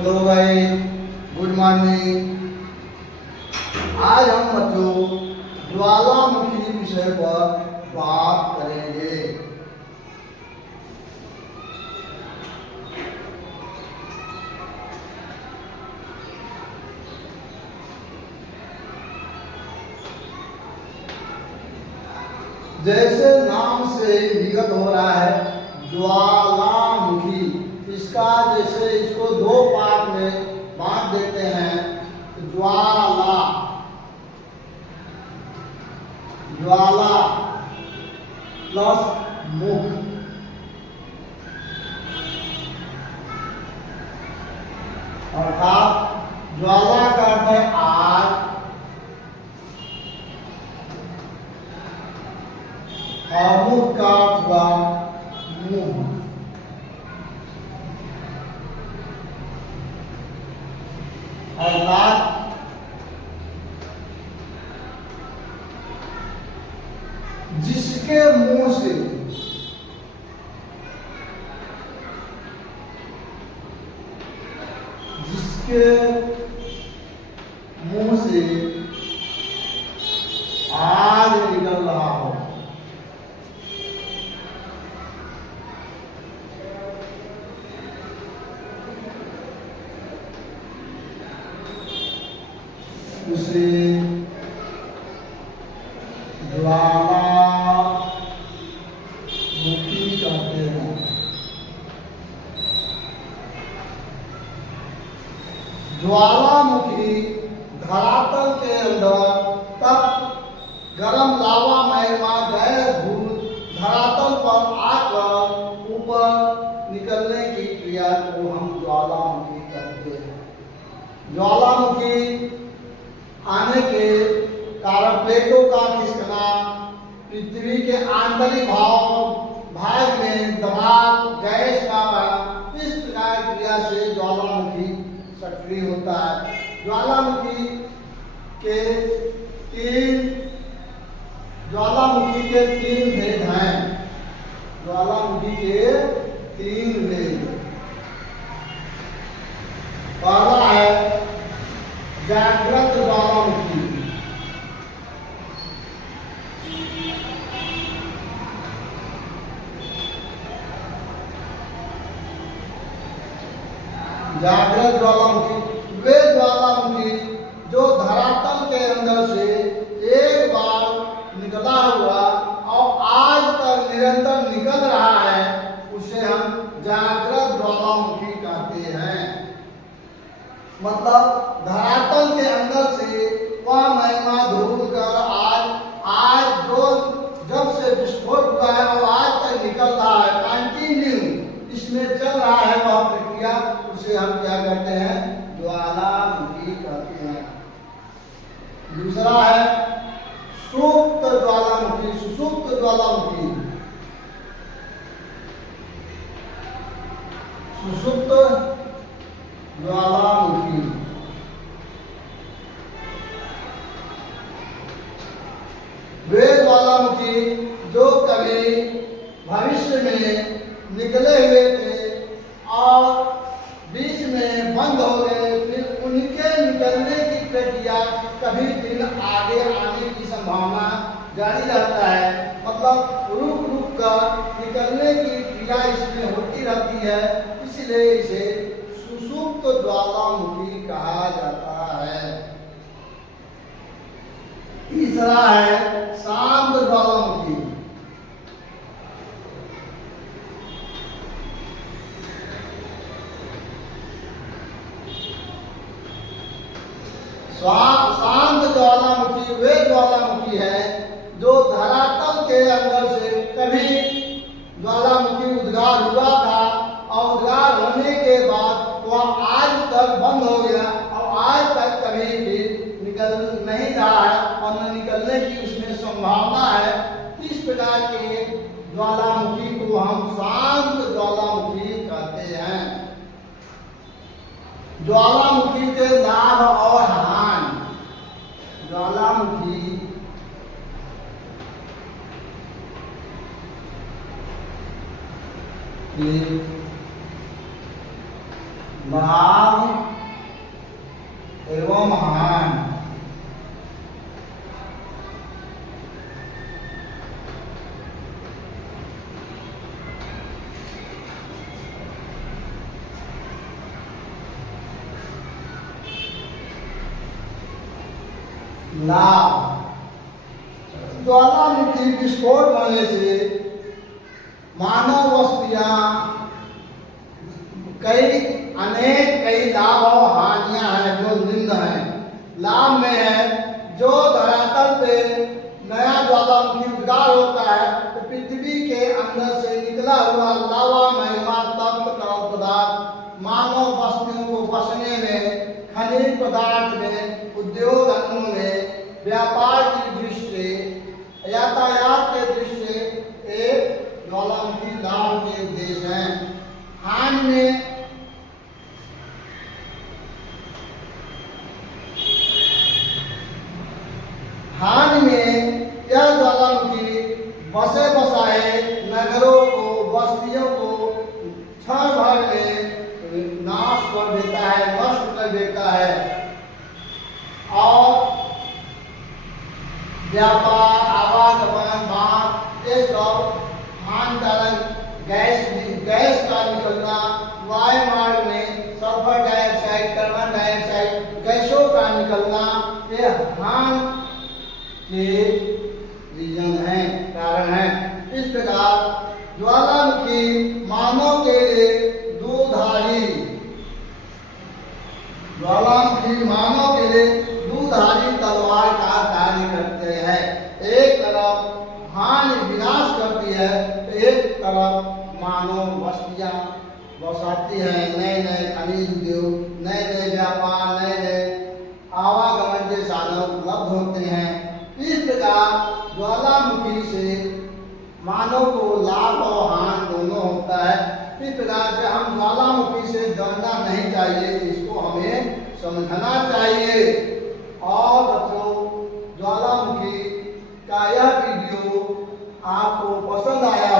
Hello guys, good morning. आज हम बच्चों ज्वालामुखी विषय पर बात करेंगे। जैसे नाम से विगत हो रहा है ज्वालामुखी, इसका जैसे इसको दो पार्ट में बांट देते हैं। ज्वाला ज्वाला प्लस मुख, अर्थात ज्वाला का अर्थ है आग और मुख का अर्थ हुआ मुंह। अर्थात जिसके मुंह से आग निकल रहा हो, उसे ज्वालामुखी कहते हैं। ज्वालामुखी धरातल के अंदर तक गरम लावा मैग्मा गैस धूल धरातल पर आकर ऊपर निकलने की क्रिया को हम ज्वालामुखी कहते हैं। ज्वालामुखी आने के कारण प्लेटों का खिसकना, पृथ्वी के आंतरिक भाग में दबाव, गैस का बढ़ना, इस प्रकार क्रिया से ज्वालामुखी सक्रिय होता है। ज्वालामुखी के तीन भेद हैं। ज्वालामुखी के तीन भेद। पहला है जागृत ज्वालामुखी। जागृत ज्वालामुखी वे ज्वालामुखी जो धरातल के अंदर से एक बार निकला हुआ और आज तक निरंतर निकल रहा है, उसे हम जागृत ज्वालामुखी कहते हैं। मतलब धरातल के अंदर से वह मैग्मा धूल कर आज जो जब से विस्फोट हुआ है और आज तक निकल रहा है, कंटिन्यू इसमें चल रहा है वह प्रक्रिया, उसे हम क्या कहते हैं? ज्वालामुखी कहते हैं। दूसरा है सुप्त ज्वालामुखी, सुसुप्त ज्वालामुखी। सुसुप्त ज्वालामुखी वे ज्वालामुखी जो कभी भविष्य में निकले हुए थे और बीच में बंद हो गए, फिर उनके निकलने की प्रक्रिया कभी दिन आगे आने की संभावना जारी रहता है। मतलब रुक रुक कर निकलने की क्रिया इसमें होती रहती है, इसलिए इसे सुसुप्त ज्वालामुखी कहा जाता है। तीसरा है शांत ज्वालामुखी। शांत ज्वालामुखी वे ज्वालामुखी है जो धरातल के अंदर से कभी ज्वालामुखी उद्गार हुआ था और उद्गार होने के बाद वह आज तक बंद हो गया और आज तक कभी भी निकल नहीं रहा है और न निकलने की उसमें संभावना है। इस प्रकार के ज्वालामुखी को हम शांत ज्वालामुखी कहते हैं। ज्वालामुखी के लाभ और हानि। ज्वालामुखी के महान एवं महान। लाभ, ज्वालामुखी विस्फोट होने से मानव वस्तुएं कई लाभ और हानियां हैं जो निम्न हैं। लाभ में है, जो धरातल पे नया ज्वालामुखी उद्गार होता है तो पृथ्वी के अंदर से निकला हुआ लावा मैग्मा तप्त तरल पदार्थ मानव वस्तुओं को बसने में, खनिज पदार्थ में, उद्योग धंधों में, व्यापार की दृष्टि से, यातायात के दृष्टि से एक ज्वालामुखी लाभ के उद्देश्य हैं। हानि में यह ज्वालामुखी बसे बसाए नगरों को, बस्तियों को क्षण भर में नाश कर देता है, नष्ट कर देता है और व्यापार, आवागमन, बांध, ये सब हानिकारक गैस का निकलना, वायुमंडल में सल्फर डाइऑक्साइड, कार्बन डाइऑक्साइड गैसों का निकलना, ये हानि के रीजन है, कारण है। इस प्रकार ज्वालामुखी मानव के लिए दूधारी तलवार का कार्य करते हैं। एक तरफ हानि विनाश करती है तो एक तरफ मानव वस्तुएं बसाती हैं, नए नए खनिज उद्योग, नए नए व्यापार, नए नए आवागमन के साधन उपलब्ध होते हैं। इस प्रकार ज्वालामुखी से मानव को लाभ और हानि दोनों होता है। इस प्रकार से हम ज्वालामुखी से डरना नहीं चाहिए, इसको हमें समझना चाहिए। और बच्चों, ज्वालामुखी का यह वीडियो आपको पसंद आया